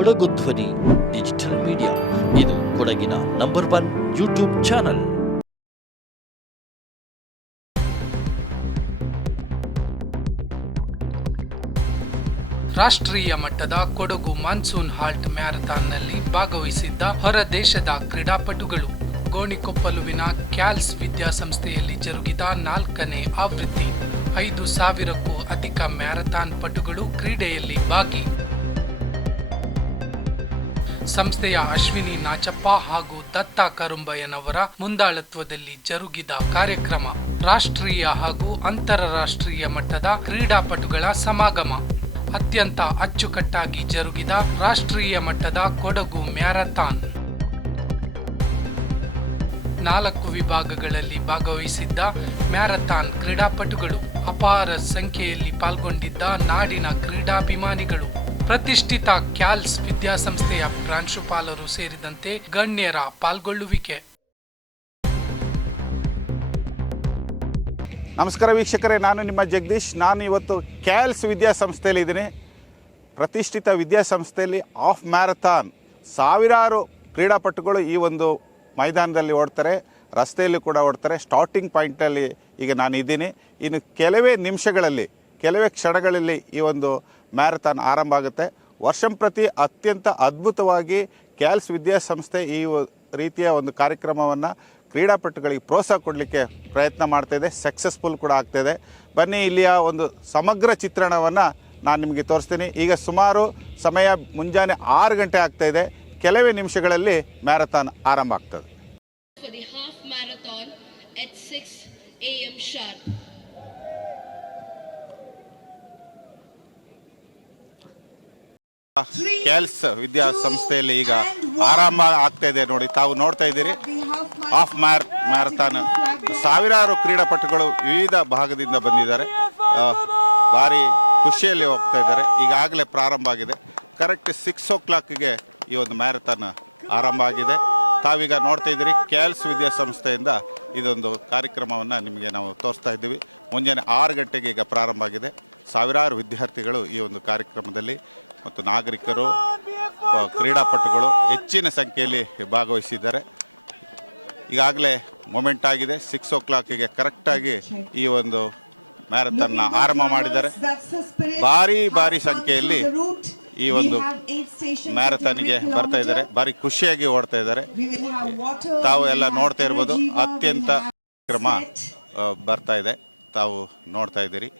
ಕೊಡಗು ಧ್ವನಿ digital media. ಇದು ಕೊಡಗಿನ ನಂಬರ್ 1 ಯೂಟ್ಯೂಬ್ ಚಾನಲ್. ರಾಷ್ಟ್ರೀಯ ಮಟ್ಟದ ಕೊಡಗು ಮಾನ್ಸೂನ್ ಹಾಲ್ಟ್ ಮ್ಯಾರಥಾನ್ನಲ್ಲಿ ಭಾಗವಹಿಸಿದ್ದ ಹೊರ ದೇಶದ ಕ್ರೀಡಾಪಟುಗಳು ಗೋಣಿಕೊಪ್ಪಲುವಿನ ಕ್ಯಾಲ್ಸ್ ವಿದ್ಯಾಸಂಸ್ಥೆಯಲ್ಲಿ ಜರುಗಿದ 4ನೇ ಆವೃತ್ತಿ 5,000ಕ್ಕೂ ಅಧಿಕ ಮ್ಯಾರಥಾನ್ ಪಟುಗಳು ಕ್ರೀಡೆಯಲ್ಲಿ ಭಾಗಿ. ಸಂಸ್ಥೆಯ ಅಶ್ವಿನಿ ನಾಚಪ್ಪ ಹಾಗೂ ದತ್ತ ಕರುಂಬಯ್ಯನವರ ಮುಂದಾಳತ್ವದಲ್ಲಿ ಜರುಗಿದ ಕಾರ್ಯಕ್ರಮ ರಾಷ್ಟ್ರೀಯ ಹಾಗೂ ಅಂತಾರಾಷ್ಟ್ರೀಯ ಮಟ್ಟದ ಕ್ರೀಡಾಪಟುಗಳ ಸಮಾಗಮ. ಅತ್ಯಂತ ಅಚ್ಚುಕಟ್ಟಾಗಿ ಜರುಗಿದ ರಾಷ್ಟ್ರೀಯ ಮಟ್ಟದ ಕೊಡಗು ಮ್ಯಾರಥಾನ್ 4 ವಿಭಾಗಗಳಲ್ಲಿ ಭಾಗವಹಿಸಿದ್ದ ಮ್ಯಾರಥಾನ್ ಕ್ರೀಡಾಪಟುಗಳು, ಅಪಾರ ಸಂಖ್ಯೆಯಲ್ಲಿ ಪಾಲ್ಗೊಂಡಿದ್ದ ನಾಡಿನ ಕ್ರೀಡಾಭಿಮಾನಿಗಳು, ಪ್ರತಿಷ್ಠಿತ ಕ್ಯಾಲ್ಸ್ ವಿದ್ಯಾಸಂಸ್ಥೆಯ ಪ್ರಾಂಶುಪಾಲರು ಸೇರಿದಂತೆ ಗಣ್ಯರ ಪಾಲ್ಗೊಳ್ಳುವಿಕೆ. ನಮಸ್ಕಾರ ವೀಕ್ಷಕರೇ, ನಾನು ನಿಮ್ಮ ಜಗದೀಶ್. ನಾನು ಇವತ್ತು ಕ್ಯಾಲ್ಸ್ ವಿದ್ಯಾಸಂಸ್ಥೆಯಲ್ಲಿ ಇದ್ದೀನಿ. ಪ್ರತಿಷ್ಠಿತ ವಿದ್ಯಾಸಂಸ್ಥೆಯಲ್ಲಿ ಹಾಫ್ ಮ್ಯಾರಥಾನ್ ಸಾವಿರಾರು ಕ್ರೀಡಾಪಟುಗಳು ಈ ಒಂದು ಮೈದಾನದಲ್ಲಿ ಓಡ್ತಾರೆ, ರಸ್ತೆಯಲ್ಲಿ ಕೂಡ ಓಡ್ತಾರೆ. ಸ್ಟಾರ್ಟಿಂಗ್ ಪಾಯಿಂಟಲ್ಲಿ ಈಗ ನಾನು ಇದ್ದೀನಿ. ಇನ್ನು ಕೆಲವೇ ನಿಮಿಷಗಳಲ್ಲಿ, ಕೆಲವೇ ಕ್ಷಣಗಳಲ್ಲಿ ಈ ಒಂದು ಮ್ಯಾರಥಾನ್ ಆರಂಭ ಆಗುತ್ತೆ. ವರ್ಷಂಪ್ರತಿ ಅತ್ಯಂತ ಅದ್ಭುತವಾಗಿ ಕ್ಯಾಲ್ಸ್ ವಿದ್ಯಾಸಂಸ್ಥೆ ಈ ರೀತಿಯ ಒಂದು ಕಾರ್ಯಕ್ರಮವನ್ನು ಕ್ರೀಡಾಪಟುಗಳಿಗೆ ಪ್ರೋತ್ಸಾಹ ಕೊಡಲಿಕ್ಕೆ ಪ್ರಯತ್ನ ಮಾಡ್ತಾಯಿದೆ. ಸಕ್ಸಸ್ಫುಲ್ ಕೂಡ ಆಗ್ತಾಯಿದೆ. ಬನ್ನಿ, ಇಲ್ಲಿಯ ಒಂದು ಸಮಗ್ರ ಚಿತ್ರಣವನ್ನು ನಾನು ನಿಮಗೆ ತೋರಿಸ್ತೀನಿ. ಈಗ ಸುಮಾರು ಸಮಯ ಮುಂಜಾನೆ 6 ಗಂಟೆ ಆಗ್ತಾಯಿದೆ. ಕೆಲವೇ ನಿಮಿಷಗಳಲ್ಲಿ ಮ್ಯಾರಥಾನ್ ಆರಂಭ ಆಗ್ತದೆ. ಕ್ಯಾಲ್ಸ್ ವಿದ್ಯಾಸಂಸ್ಥೆಯಲ್ಲಿ ಈಗ ಆರಂಭ ಆಗ್ತಾ ಇದೆ. ನೋಡಿ, ತಾವು ನೋಡ್ತಾ ಇದ್ದೀರಿ ಹಾಫ್ ಮ್ಯಾರಥಾನ್. ಸಾವಿರಾರು ಕ್ರೀಡಾಪಟುಗಳು ವಿವಿಧ ಭಾಗದಿಂದ ಬಂದಿದ್ದಾರೆ. ಭಾರಿ ಖುಷಿಯಲ್ಲಿ ಹೋಗ್ತಾ ಇದ್ದಾರೆ. ಈಗಾಗಲೇ ಪ್ರಾರಂಭ ಆಗಿದೆ. ಕರೆಕ್ಟ್ 6 o'clock ಈ ಒಂದು ಮ್ಯಾರಥಾನ್ ಆರಂಭ ಆಗಿದೆ. ತಾವೀಗ ನೋಡ್ತಾ ಇದ್ದೀರಿ ಕ್ಯಾಲ್ಸ್ ವಿದ್ಯಾಸಂಸ್ಥೆಯಿಂದ ಇದೊಂದು ಕಾರ್ಯಕ್ರಮವನ್ನು ನಿಮಗೆ ನಾವು ತೋರಿಸ್ತಾ ಇದ್ದೀವಿ. ಮುಂಜಾನೆ 6 ಗಂಟೆಗೆ ಈಗ ಪ್ರಾರಂಭ ಆಗಿದೆ. ಸಾವಿರಾರು ವಿದ್ಯಾರ್ಥಿಗಳು ಈ ಒಂದು ಕಾರ್ಯಕ್ರಮದಲ್ಲಿ ಮತ್ತು ನಾಗರಿಕರು, ಕ್ರೀಡಾಪಟುಗಳು ಹೆಚ್ಚಿನ ಸಂಖ್ಯೆಯಲ್ಲಿ ಭಾಗವಹಿಸಿದ್ದಾರೆ. ಈಗಾಗಲೇ ಮೊಮೆಂಟ್ ಆಗಿದೆ. 6 o'clock ಕರೆಕ್ಟಾಗಿ ಈ ಒಂದು ಮ್ಯಾರಥಾನ್ನ ಆರಂಭ ಮಾಡಿದ್ದಾರೆ. ಭಾರಿ ಸಂಖ್ಯೆಯಲ್ಲಿ ಈ ಒಂದು ಮ್ಯಾರಥಾನ್ಗೆ ಬರ್ತಾ ಇದ್ದಾರೆ. ಭಾರಿ ಖುಷಿಯಾಗಿ ಓಡ್ತಾ ಇದ್ದಾರೆ. ತಾವು ಎಲ್ಲ ನೋಡ್ತಾ ಇರ್ಬೋದು. ಅತ್ಯಂತ ಕ್ರಮ ಬರ್ತಾ ಇದೆ, ತಾವು ನೋಡ್ತಾ ಇದ್ದೀರಿ.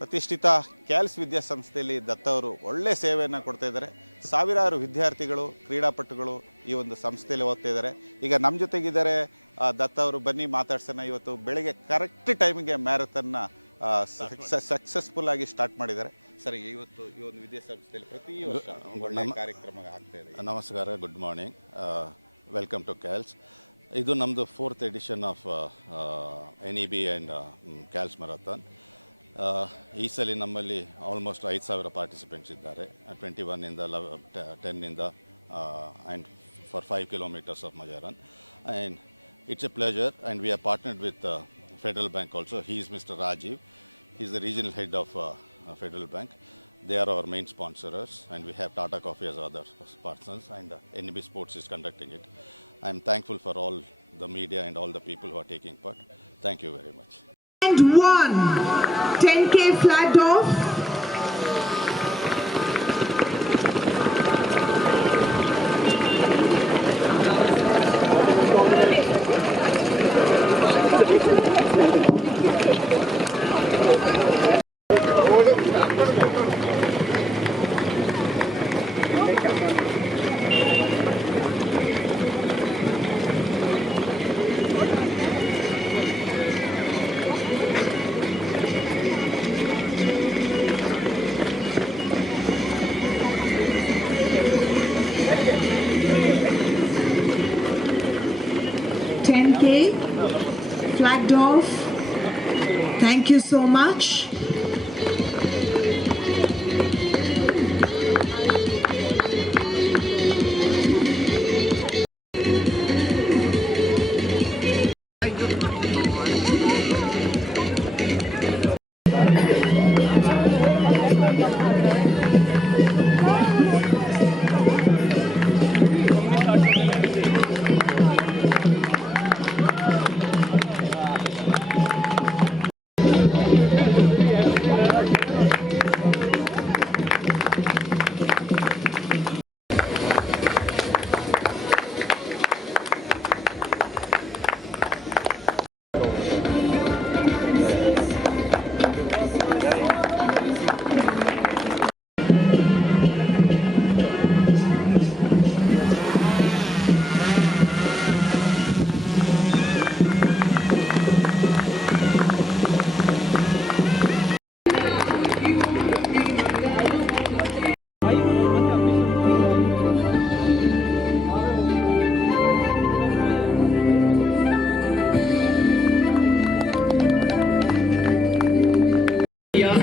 ಪ್ರತಿಷ್ಠಿತ ಕ್ಯಾಲ್ಸ್ ವಿದ್ಯಾಸಂಸ್ಥೆಯಲ್ಲಿ ದತ್ತ ಅವರು ಒಳ್ಳೆಯ ಸೇವೆಯನ್ನು ಕೊಡ್ತಾ ಇದ್ದಾರೆ. ಸಾವಿರಾರು ವಿದ್ಯಾರ್ಥಿಗಳು, ಕ್ರೀಡಾಪಟುಗಳು ಈ ಒಂದು ಸಂಸ್ಥೆಯಲ್ಲಿ ಓದ್ತಾ ಇದ್ದಾರೆ. ಈಗ ನಮ್ಮ ಜೊತೆಗಿದ್ದಾರೆ ದತ್ತ ಅವರು. ಬನ್ನಿ ಮಾತಾಡ್ಸೋಣ. ಇವತ್ತು ಬೆಳಗ್ಗೆ ಕರೆಕ್ಟ್ ಟೈಮಿಗೆ ಮ್ಯಾರಥಾನ್ನ ಸಕ್ಸಸ್ಫುಲ್ ಆಗಿ ಸ್ಟಾರ್ಟ್ ಮಾಡಿದ್ದಾರೆ. ಸರಿ, ಇವತ್ತು ಈ ಒಂದು ವಿದ್ಯಾಸಂಸ್ಥೆಯಲ್ಲಿ ಪ್ರತಿ ವರ್ಷ ಒಳ್ಳೆಯ ಕಾರ್ಯಕ್ರಮ ಆಗ್ತಾ ಇದೆ. ನಮಸ್ಕಾರ, good morning, welcome to Kals. ಇದು ನಮ್ಮದು 4th edition of NEB and Kals marathon. ಈ ಸಲ ನಮ್ಮಲ್ಲಿ ಆಲ್ಮೋಸ್ಟ್ 5,000 ಪಾರ್ಟಿಸಿಪೆಂಟ್ಸ್ ಇದ್ದಾರೆ. 21ಇಂದ 10ಇಂದ ಆ್ಯಂಡ್ ಫಾರ್ 5 kilometers ಆಫ್ ಮಜಾರನ್. And it's a pleasure. And we are partnered with Federal Bank also. He is mister Rajeev. He is the regional head of Federal Bank. They are our main sponsors, and we have Tata Coffee as other partners, and NEB Sports is conducting it. I am thankful for all the media and all the people who are taking part. Thank you very much. And 10K flagged off. Flagged off. Thank you so much.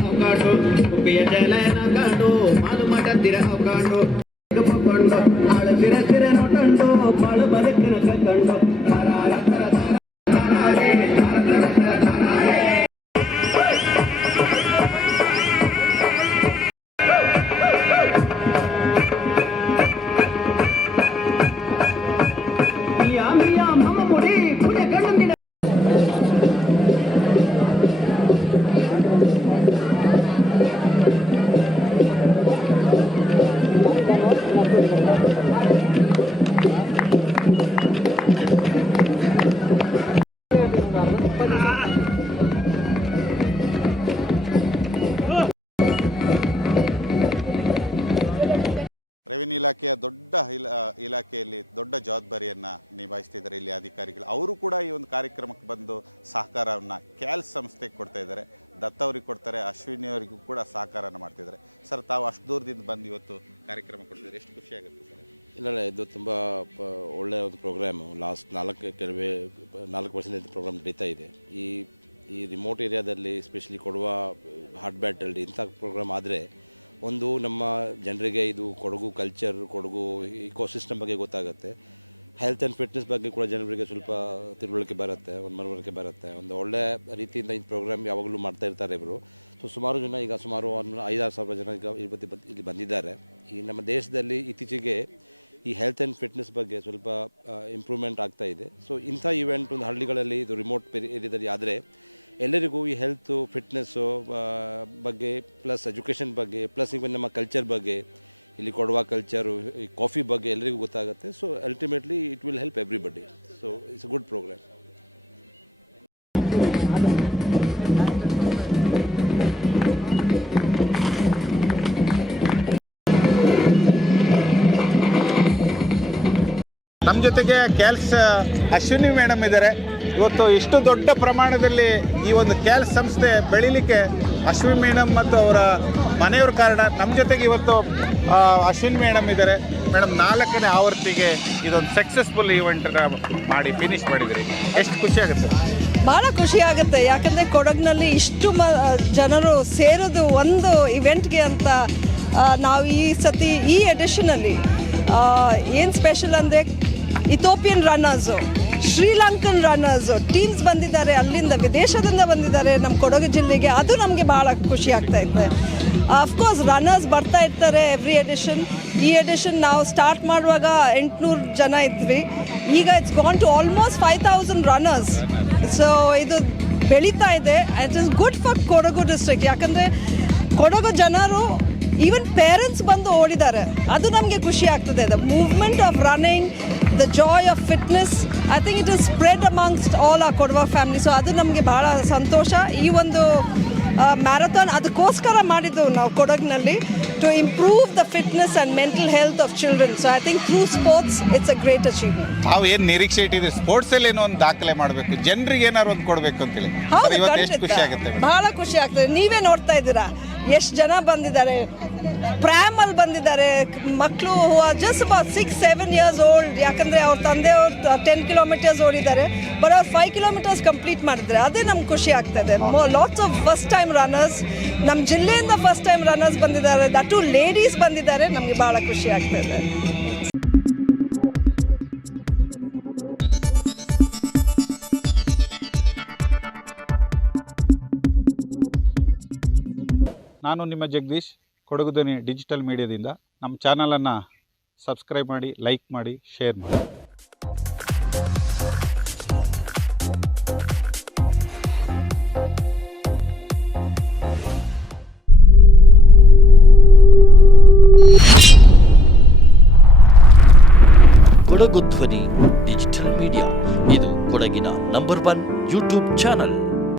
ಅವಕಾಂಡು ಉಪ್ಪಿಯ ಜಲನ ಕಾಂಡು ಮಾಲು ಮಟದಿರ ಅವಕಾಂಡು ಕೊಂಡು ಆಳು ಸಿರ ಸಿರ ನೋಟಂಡು ಬಾಳು ಬದುಕಿನ ಕಂಡು ಮಮ್ಮ ಮುಡಿ ಪುಣ್ಯ ಕಂಡು revenue ಇಲಾಖೆಯ ದೊಡ್ಡ ಇಲಾಖೆಯಲ್ಲಿ ದೊಡ್ಡ ಜವಾಬ್ದಾರಿಯನ್ನು ನಿಭಾಯಿಸ್ತಿದ್ದಾರೆ ಇಲ್ಲಿ ಅಧಿಕಾರಿಗಳು. ಅವರು ಕೂಡ ಈ ಒಂದು ಕಾರ್ಯಕ್ರಮಕ್ಕೆ ಬಂದು ಸಹಕಾರವನ್ನು ಕ್ಯಾಲ್ಸ್ ಸಂಸ್ಥೆಗೆ ಕೊಡ್ತಾ ಇದ್ದಾರೆ. ದತ್ತ ಅವ್ರಿಗೆ ಕೊಡ್ತಾರೆ, ಅಶ್ವಿನಿ ಅವರಿಗೂ ಕೂಡ ಸಹಕಾರನ ಮಾಡ್ತಿದ್ದಾರೆ. ಸರ್, ತಾವು ಅಷ್ಟು ದೂರದಿಂದ ಬಂದು ಇವತ್ತು ಕಾರ್ಯಕ್ರಮ ಕೊಡ್ತಿದ್ದಾರೆ, ಎಷ್ಟು ಖುಷಿ ಆಗುತ್ತೆ ಸರ್? ಇಲ್ಲ, ಇದು ತುಂಬ ಒಳ್ಳೆಯ ಒಂದು ಪ್ರೋಗ್ರಾಮು. ಲಾಸ್ಟ್ 4 ವರ್ಷದಿಂದ ಪ್ರೋಗ್ರಾಮ್ ನಡೀತಾ ಇದೆ. ಈ ರಿಮೋಟ್ ಏರಿಯಾದಲ್ಲಿ ಎಸ್ಪೆಷಲಿ ಕೊಡುವ ಹಾರ್ಟ್ ಬ್ಯಾಟಲ್ಲಿ ಇಂಥ ಪ್ರೋಗ್ರಾಮ್ ಆದರೆ ಒಂದು ನಮ್ಮ ಜನರಿಗೆ ಇದು ಕೊಡಗು ಕಲ್ಚರ್, ಕೊಡಗು ಇಕೋಸಿಸ್ಟಮ್ ಬಗ್ಗೆ ಗೊತ್ತಾಗುತ್ತೆ. ಹೆಲ್ತ್ ಆ್ಯಂಡ್ ಫಿಟ್ನೆಸ್ ಬಗ್ಗೆ ಕೂಡ ಜನರಿಗೆ ಸ್ವಲ್ಪ ತಿಳುವಳಿಕೆ ಬರುತ್ತೆ, ಒಂದು ಮನವರಿಕೆ ಬರುತ್ತೆ. ಒಂದು ಒಳ್ಳೆಯ ರೀತಿಯಿಂದ ಈ ಪ್ರೋಗ್ರಾಮ್ ಯಾವಾಗಲೂ ಮಾಡ್ತಾ ಇರ್ತಾರೆ ಇವರು. ಸುಮಾರು ಜನ ಈಗ ಸುಮಾರು 5-6 ಸಾವಿರ ಜನ ಈಗ ಇಲ್ಲಿ ಬಂದಿದ್ದಾರೆ. ಈ ನಮ್ಮ ದೇಶದಲ್ಲಿ ಇತ್ತೀಚೆಗೆ ಈ ಹೆಲ್ತ್ ಆ್ಯಂಡ್ ಫಿಟ್ನೆಸ್ ಬಗ್ಗೆ ಸ್ವಲ್ಪ ಇಂಪ್ರೂವ್ಮೆಂಟ್ ಆಗ್ತಾ ಇದೆ. ಸೊ ಇಂಥ ಇವೆಂಟ್ ಒಂದು ಹಳ್ಳಿಗಳಲ್ಲಿ ಇದು ರಿಮೋಟ್ ಏರಿಯಾದಲ್ಲಿ ಆದರೆ ಎಲ್ಲರಿಗೂ ಈ ಹೆಲ್ತು ಫಿಟ್ನೆಸ್ಸು ಬಗ್ಗೆ ಪ್ಲಸ್ ಎಜುಕೇಷನ್ ಬಗ್ಗೆ ಪ್ಲಸ್ ಇವನ್ ನಮ್ಮ ಕಲ್ಚರ್ ಬಗ್ಗೆ, ಇಲ್ಲಿ ಕೊಡುವ ಕಲ್ಚರು, ಈ ಕಾಫಿ ಬಗ್ಗೆ ಎಲ್ಲರಿಗೂ ಗೊತ್ತಾಗುತ್ತೆ. So ultimately it will help everybody. So it's a good programme. ನಮ್ಮ ಜೊತೆಗೆ ಕ್ಯಾಲ್ಸ್ ಅಶ್ವಿನಿ ಮೇಡಮ್ ಇದ್ದಾರೆ. ಇವತ್ತು ಇಷ್ಟು ದೊಡ್ಡ ಪ್ರಮಾಣದಲ್ಲಿ ಈ ಒಂದು ಕ್ಯಾಲ್ಸ್ ಸಂಸ್ಥೆ ಬೆಳೀಲಿಕ್ಕೆ ಅಶ್ವಿನಿ ಮೇಡಮ್ ಮತ್ತು ಅವರ ಮನೆಯವ್ರ ಕಾರಣ. ನಮ್ಮ ಜೊತೆಗೆ ಇವತ್ತು ಅಶ್ವಿನಿ ಮೇಡಮ್ ಇದ್ದಾರೆ. ಮೇಡಮ್, 4ನೇ ಆವೃತ್ತಿಗೆ ಇದೊಂದು ಸಕ್ಸಸ್ಫುಲ್ ಈವೆಂಟನ್ನು ಮಾಡಿ ಫಿನಿಶ್ ಮಾಡಿದ್ರಿ, ಎಷ್ಟು ಖುಷಿ ಆಗುತ್ತೆ? ಭಾಳ ಖುಷಿ ಆಗುತ್ತೆ. ಯಾಕಂದರೆ ಕೊಡಗಿನಲ್ಲಿ ಇಷ್ಟು ಜನರು ಸೇರೋದು ಒಂದು ಇವೆಂಟ್ಗೆ ಅಂತ. ನಾವು ಈ ಸತಿ ಈ ಎಡಿಷನಲ್ಲಿ ಏನು ಸ್ಪೆಷಲ್ ಅಂದರೆ ಇಥೋಪಿಯನ್ ರನ್ನರ್ಸು, ಶ್ರೀಲಂಕನ್ ರನ್ನರ್ಸು ಟೀಮ್ಸ್ ಬಂದಿದ್ದಾರೆ, ಅಲ್ಲಿಂದ ವಿದೇಶದಿಂದ ಬಂದಿದ್ದಾರೆ ನಮ್ಮ ಕೊಡಗು ಜಿಲ್ಲೆಗೆ. ಅದು ನಮಗೆ ಭಾಳ ಖುಷಿ ಆಗ್ತಾ ಇದೆ. ಅಫ್ಕೋರ್ಸ್ ರನ್ನರ್ಸ್ ಬರ್ತಾ ಇರ್ತಾರೆ ಎವ್ರಿ ಎಡಿಷನ್. ಈ ಎಡಿಷನ್ ನಾವು ಸ್ಟಾರ್ಟ್ ಮಾಡುವಾಗ 800 ಜನ ಇದ್ವಿ. ಈಗ it's gone to almost 5000 runners. So ಇದು ಬೆಳೀತಾ ಇದೆ. It is good for Kodagu district. ಯಾಕಂದರೆ ಕೊಡಗು ಜನರು ಈವನ್ ಪೇರೆಂಟ್ಸ್ ಬಂದು ಓಡಿದ್ದಾರೆ. ಅದು ನಮಗೆ ಖುಷಿ ಆಗ್ತದೆ. The movement of running, the joy of fitness, I think it is spread amongst all ಆ ಕೊಡವ ಫ್ಯಾಮಿಲಿ. ಸೊ ಅದು ನಮಗೆ ಭಾಳ ಸಂತೋಷ. ಈ ಒಂದು ಮ್ಯಾರಥಾನ್ ಅದಕ್ಕೋಸ್ಕರ ಮಾಡಿದ್ದು ನಾವು ಕೊಡಗಿನಲ್ಲಿ, to improve the fitness and mental health of children. So I think through sports it's a great achievement. ನಾವು ಏನು ನಿರೀಕ್ಷೆ ಇಟ್ಟಿದ್ದೀವಿ, ಸ್ಪೋರ್ಟ್ಸಲ್ಲಿ ಏನೋ ಒಂದು ದಾಖಲೆ ಮಾಡಬೇಕು, ಜನರಿಗೆ ಏನಾದ್ರು ಒಂದು ಕೊಡಬೇಕು ಅಂತೇಳಿ. ಇವತ್ತು ಎಷ್ಟು ಖುಷಿ ಆಗುತ್ತೆ? ಭಾಳ ಖುಷಿ ಆಗ್ತದೆ. ನೀವೇ ನೋಡ್ತಾ ಇದ್ದೀರಾ ಎಷ್ಟು ಜನ ಬಂದಿದ್ದಾರೆ. ಪ್ರ್ಯಾಮಲ್ಲಿ ಬಂದಿದ್ದಾರೆ ಮಕ್ಕಳು who are just about 6-7 years old. ಯಾಕಂದರೆ ಅವ್ರ ತಂದೆಯವ್ರು 10 kilometers ಓಡಿದ್ದಾರೆ, ಬಟ್ ಅವ್ರು 5 kilometers ಕಂಪ್ಲೀಟ್ ಮಾಡಿದ್ದಾರೆ. ಅದೇ ನಮ್ಗೆ ಖುಷಿ ಆಗ್ತದೆ. Lots of first time runners, ನಮ್ಮ ಜಿಲ್ಲೆಯಿಂದ ಫಸ್ಟ್ ಟೈಮ್ ರನ್ನರ್ಸ್ ಬಂದಿದ್ದಾರೆ, ದಟ್ಟು ಲೇಡೀಸ್ ಬಂದಿದ್ದಾರೆ. ನಮಗೆ ಭಾಳ ಖುಷಿ ಆಗ್ತದೆ. ನಾನು ನಿಮ್ಮ ಜಗದೀಶ್, ಕೊಡಗು ಧ್ವನಿ ಡಿಜಿಟಲ್ ಮೀಡಿಯಾದಿಂದ. ನಮ್ಮ ಚಾನಲನ್ನು ಸಬ್ಸ್ಕ್ರೈಬ್ ಮಾಡಿ, ಲೈಕ್ ಮಾಡಿ, ಶೇರ್ ಮಾಡಿ. ಕೊಡಗು ಧ್ವನಿ ಡಿಜಿಟಲ್ ಮೀಡಿಯಾ ಇದು ಕೊಡಗಿನ ನಂಬರ್ 1 ಯೂಟ್ಯೂಬ್ ಚಾನಲ್.